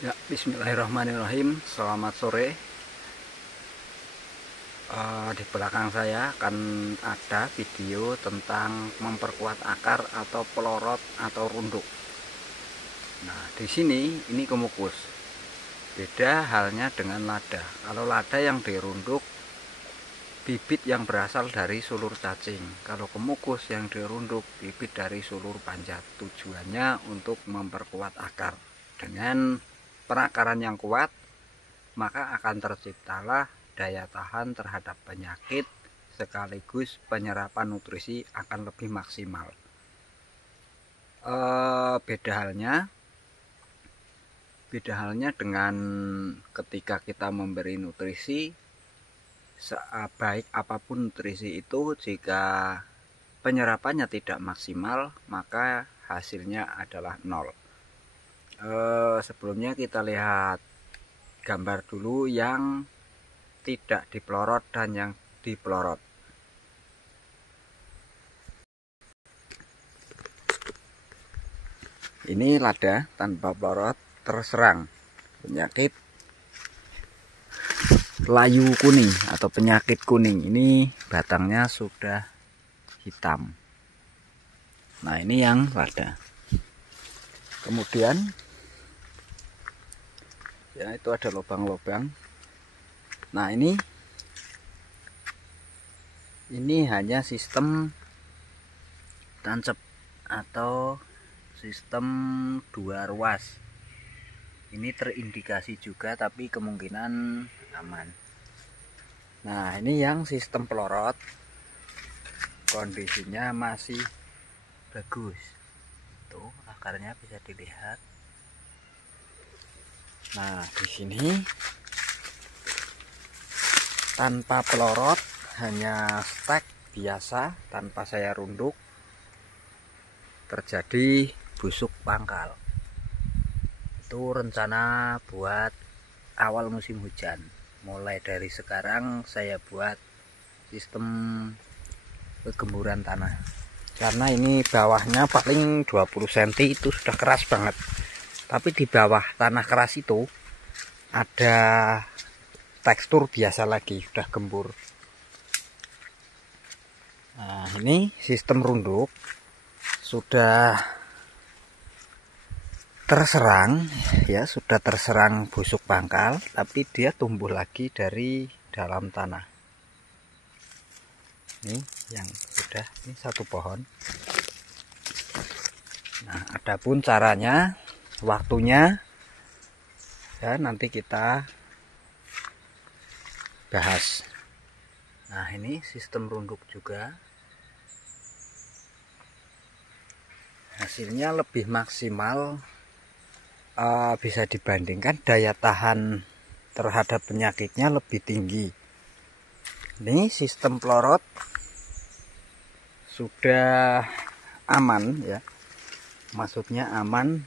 Ya, bismillahirrahmanirrahim. Selamat sore. Di belakang saya akan ada video tentang memperkuat akar atau pelorot atau runduk. Nah, di sini ini kemukus. Beda halnya dengan lada. Kalau lada yang dirunduk bibit yang berasal dari sulur cacing. Kalau kemukus yang dirunduk bibit dari sulur panjat. Tujuannya untuk memperkuat akar. Dengan perakaran yang kuat, maka akan terciptalah daya tahan terhadap penyakit sekaligus penyerapan nutrisi akan lebih maksimal. Beda halnya dengan ketika kita memberi nutrisi, baik apapun nutrisi itu, jika penyerapannya tidak maksimal maka hasilnya adalah nol. Sebelumnya kita lihat gambar dulu yang tidak dipelorot dan yang dipelorot. Ini lada tanpa pelorot terserang penyakit layu kuning atau penyakit kuning. Ini batangnya sudah hitam. Nah, ini yang lada. Kemudian ya, itu ada lubang-lubang. Nah, ini hanya sistem tancap atau sistem dua ruas. Ini terindikasi juga, tapi kemungkinan aman. Nah, ini yang sistem pelorot, kondisinya masih bagus. Tuh, akarnya bisa dilihat. Nah, di sini tanpa pelorot, hanya stek biasa tanpa saya runduk, terjadi busuk pangkal. Itu rencana buat awal musim hujan. Mulai dari sekarang saya buat sistem penggemburan tanah. Karena ini bawahnya paling 20 cm, itu sudah keras banget. Tapi di bawah tanah keras itu ada tekstur biasa lagi, sudah gembur. Nah, ini sistem runduk sudah terserang ya, sudah terserang busuk pangkal, tapi dia tumbuh lagi dari dalam tanah. Ini yang sudah, ini satu pohon. Nah, adapun caranya, waktunya ya nanti kita bahas. Nah, ini sistem runduk juga. Hasilnya lebih maksimal, bisa dibandingkan daya tahan terhadap penyakitnya lebih tinggi. Ini sistem pelorot sudah aman ya. Maksudnya aman,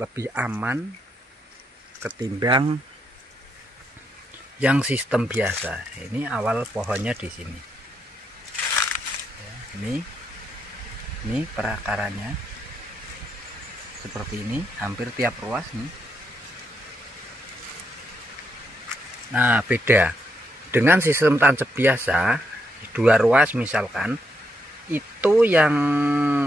lebih aman ketimbang yang sistem biasa. Ini awal pohonnya di sini. Ya, ini perakarannya seperti ini, hampir tiap ruas nih. Nah, beda dengan sistem tancap biasa, dua ruas misalkan, itu yang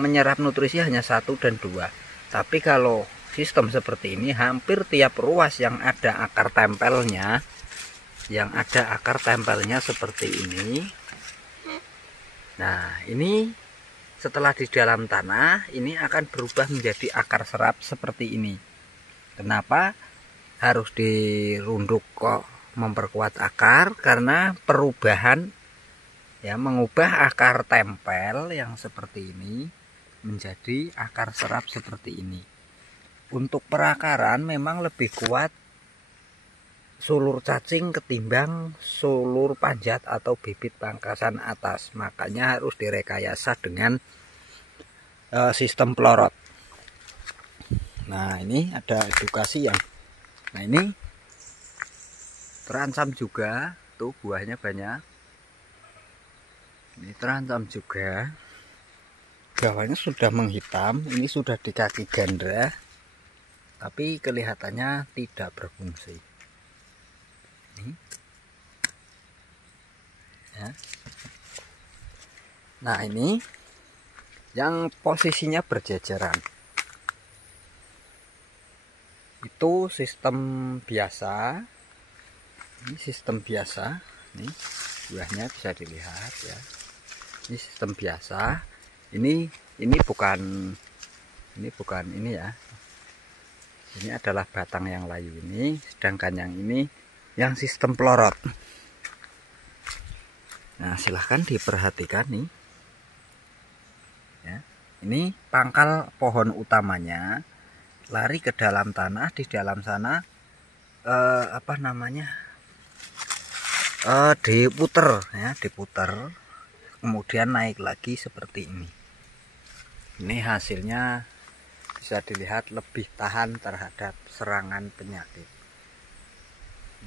menyerap nutrisi hanya 1 dan 2. Tapi kalau sistem seperti ini, hampir tiap ruas yang ada akar tempelnya, seperti ini. Nah, ini setelah di dalam tanah, ini akan berubah menjadi akar serap seperti ini. Kenapa harus dirunduk kok memperkuat akar? Karena perubahan ya, mengubah akar tempel yang seperti ini menjadi akar serap seperti ini. Untuk perakaran memang lebih kuat sulur cacing ketimbang sulur panjat atau bibit pangkasan atas. Makanya harus direkayasa dengan sistem pelorot. Nah, ini ada edukasi yang, nah ini terancam juga, tuh buahnya banyak. Ini terancam juga, bawahnya sudah menghitam, ini sudah di kaki ganda. tapi kelihatannya tidak berfungsi. Ini. Ya. Nah, ini yang posisinya berjejeran itu sistem biasa. Ini sistem biasa, nih buahnya bisa dilihat ya. Ini sistem biasa. Ini bukan ini ya. Ini adalah batang yang layu ini, sedangkan yang ini yang sistem pelorot. Nah, silahkan diperhatikan nih. Ya, ini pangkal pohon utamanya lari ke dalam tanah. Di dalam sana diputer ya, diputer, kemudian naik lagi seperti ini. Ini hasilnya bisa dilihat lebih tahan terhadap serangan penyakit.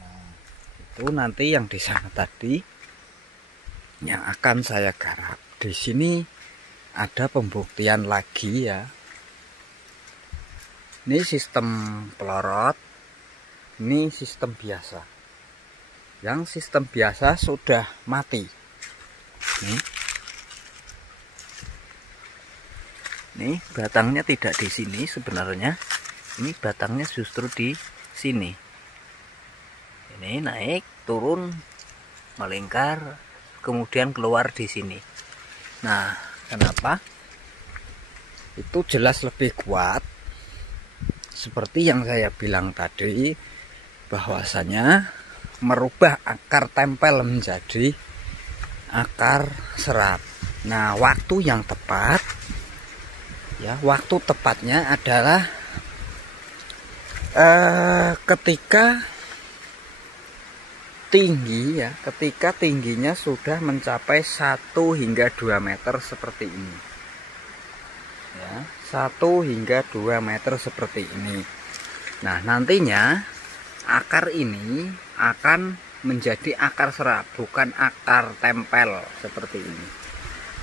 Nah, itu nanti yang di sana tadi yang akan saya garap. Di sini ada pembuktian lagi ya. Ini sistem pelorot, ini sistem biasa. Yang sistem biasa sudah mati. Nih batangnya tidak di sini sebenarnya. Ini batangnya justru di sini. Ini naik, turun, melingkar, kemudian keluar di sini. Nah, kenapa? Itu jelas lebih kuat. Seperti yang saya bilang tadi, bahwasanya merubah akar tempel menjadi akar serap. Nah, waktu yang tepat ya, waktu tepatnya adalah ketika tinggi ya, ketika tingginya sudah mencapai 1 hingga 2 meter seperti ini ya, 1 hingga 2 meter seperti ini. Nah, nantinya akar ini akan menjadi akar serap, bukan akar tempel seperti ini.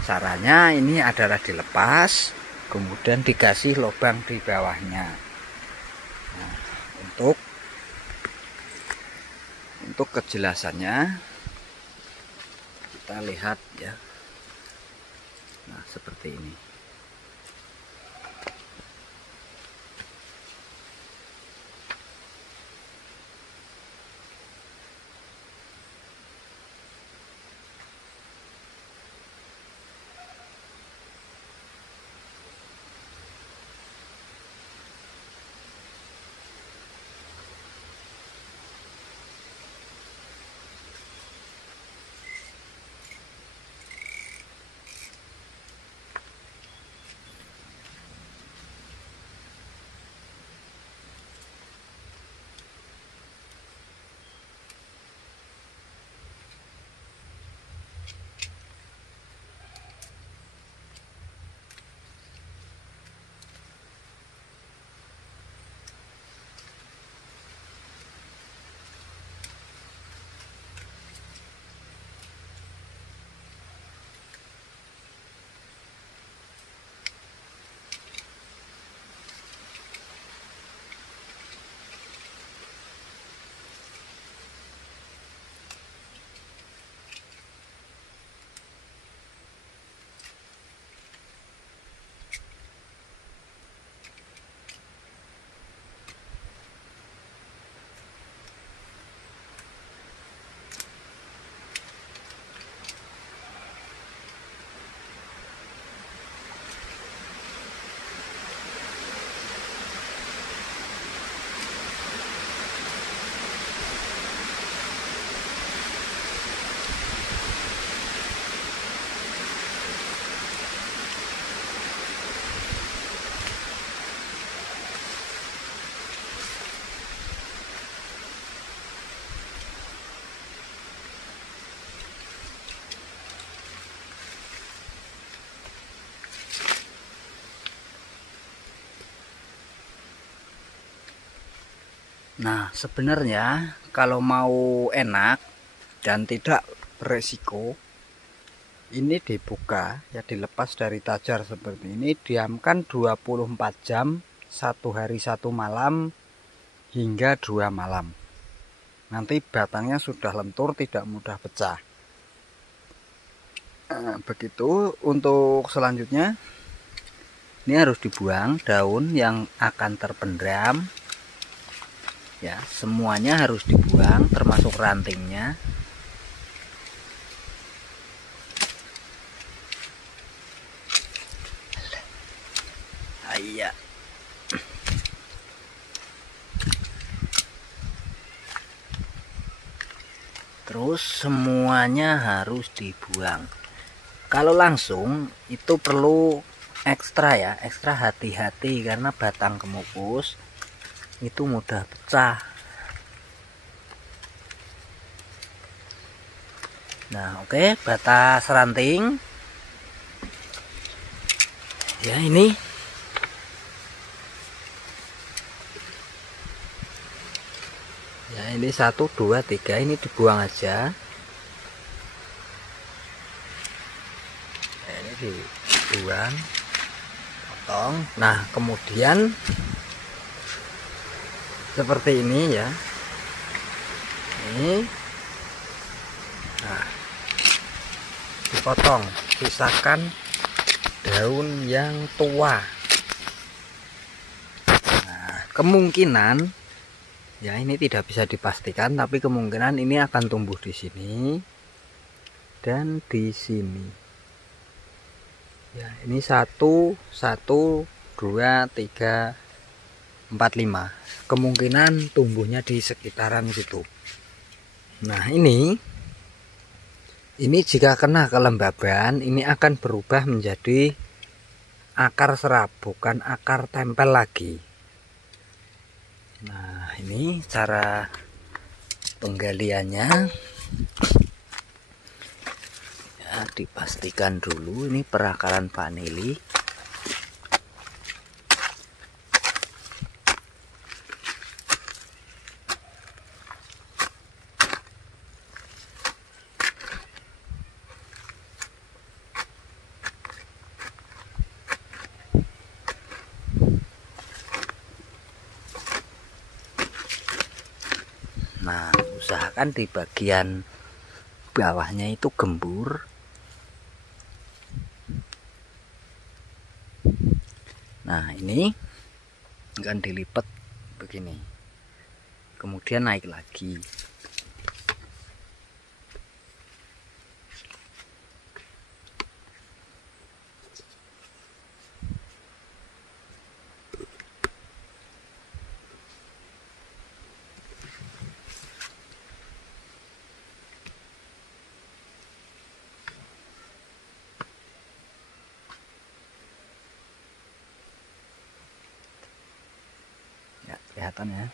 Caranya ini adalah dilepas, kemudian dikasih lubang di bawahnya. Nah, untuk kejelasannya kita lihat ya. Nah, seperti ini. Nah, sebenarnya kalau mau enak dan tidak beresiko, ini dibuka ya, dilepas dari tajar seperti ini, diamkan 24 jam 1 hari 1 malam hingga 2 malam. Nanti batangnya sudah lentur, tidak mudah pecah. Nah, begitu. Untuk selanjutnya, ini harus dibuang daun yang akan terpendam. Ya, semuanya harus dibuang, termasuk rantingnya. Iya. Terus semuanya harus dibuang. Kalau langsung itu perlu ekstra ya, ekstra hati-hati karena batang kemukus itu mudah pecah. Nah, oke, batas ranting. Ya, ini. Ya, ini 1, 2, 3, ini dibuang aja. Nah, ini dibuang, potong. Nah, kemudian seperti ini ya. Ini. Nah, dipotong, sisakan daun yang tua. Nah, kemungkinan ya ini tidak bisa dipastikan, tapi kemungkinan ini akan tumbuh di sini dan di sini. Ya, ini 1, 2, 3, 4, 5. Kemungkinan tumbuhnya di sekitaran situ. Nah, ini jika kena kelembaban, ini akan berubah menjadi akar serap, bukan akar tempel lagi. Nah, ini cara penggaliannya. Ya, dipastikan dulu ini perakaran vanili. Nah, usahakan di bagian bawahnya itu gembur. Nah, ini akan dilipat begini, kemudian naik lagi. Ya, kelihatan ya.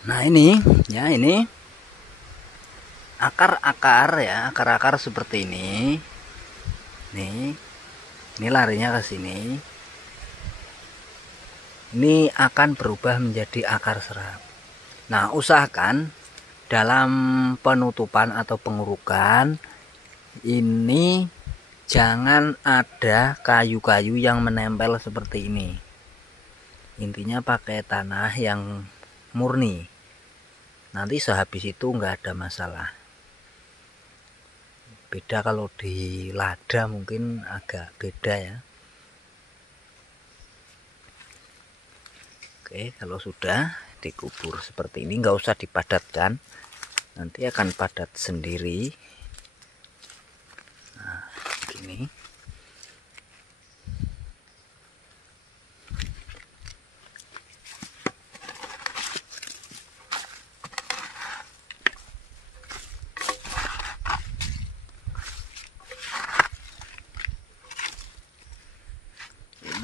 Nah, ini ya, ini akar-akar ya, akar-akar seperti ini. Nih, ini larinya ke sini. Ini akan berubah menjadi akar serap. Nah, usahakan dalam penutupan atau pengurukan ini jangan ada kayu-kayu yang menempel seperti ini. Intinya pakai tanah yang murni. Nanti sehabis itu nggak ada masalah. Beda kalau di lada mungkin agak beda ya. Oke, kalau sudah dikubur seperti ini, nggak usah dipadatkan, nanti akan padat sendiri. Nah, begini.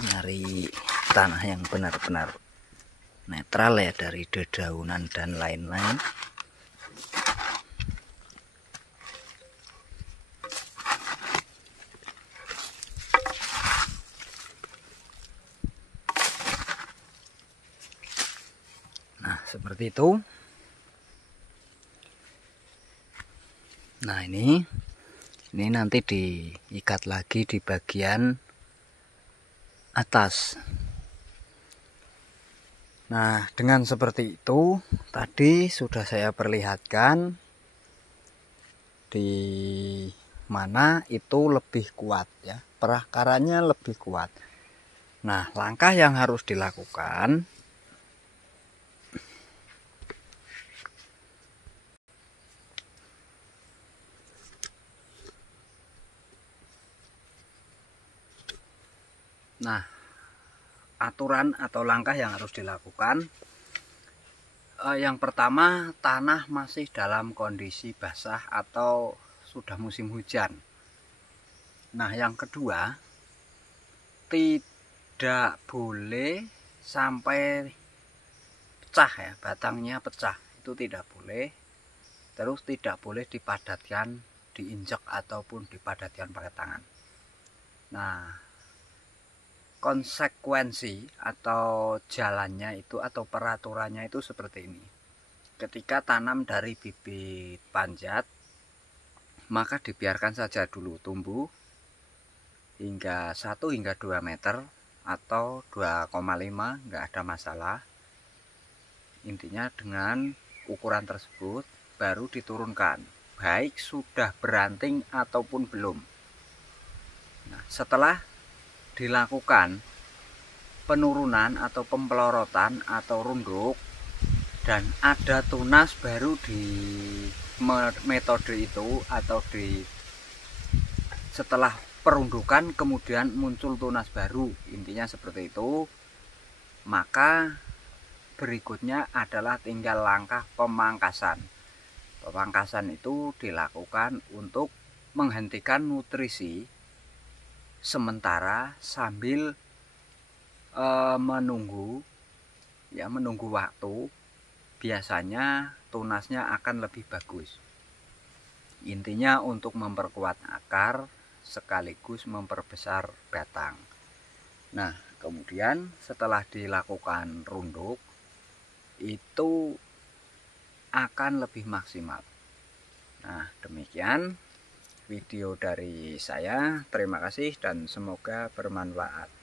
Nyari tanah yang benar-benar netral ya, dari dedaunan dan lain-lain. Nah, seperti itu. Nah, ini nanti diikat lagi di bagian atas. Nah, dengan seperti itu tadi sudah saya perlihatkan di mana itu lebih kuat ya, perakarannya lebih kuat. Nah, langkah yang harus dilakukan aturan atau langkah yang harus dilakukan, yang pertama, tanah masih dalam kondisi basah atau sudah musim hujan. Nah, yang kedua, tidak boleh sampai pecah ya, batangnya pecah, itu tidak boleh. Terus tidak boleh dipadatkan, diinjak ataupun dipadatkan pakai tangan. Nah, konsekuensi atau jalannya itu atau peraturannya itu seperti ini. Ketika tanam dari bibit panjat, maka dibiarkan saja dulu tumbuh hingga 1 hingga 2 meter atau 2,5, nggak ada masalah. Intinya dengan ukuran tersebut baru diturunkan, baik sudah beranting ataupun belum. Nah, setelah dilakukan penurunan atau pempelorotan atau runduk dan ada tunas baru di metode itu, atau setelah perundukan kemudian muncul tunas baru, intinya seperti itu, maka berikutnya adalah tinggal langkah pemangkasan. Pemangkasan itu dilakukan untuk menghentikan nutrisi sementara sambil menunggu waktu. Biasanya tunasnya akan lebih bagus. Intinya untuk memperkuat akar sekaligus memperbesar batang. Nah, kemudian setelah dilakukan runduk itu akan lebih maksimal. Nah, demikian video dari saya. Terima kasih dan semoga bermanfaat.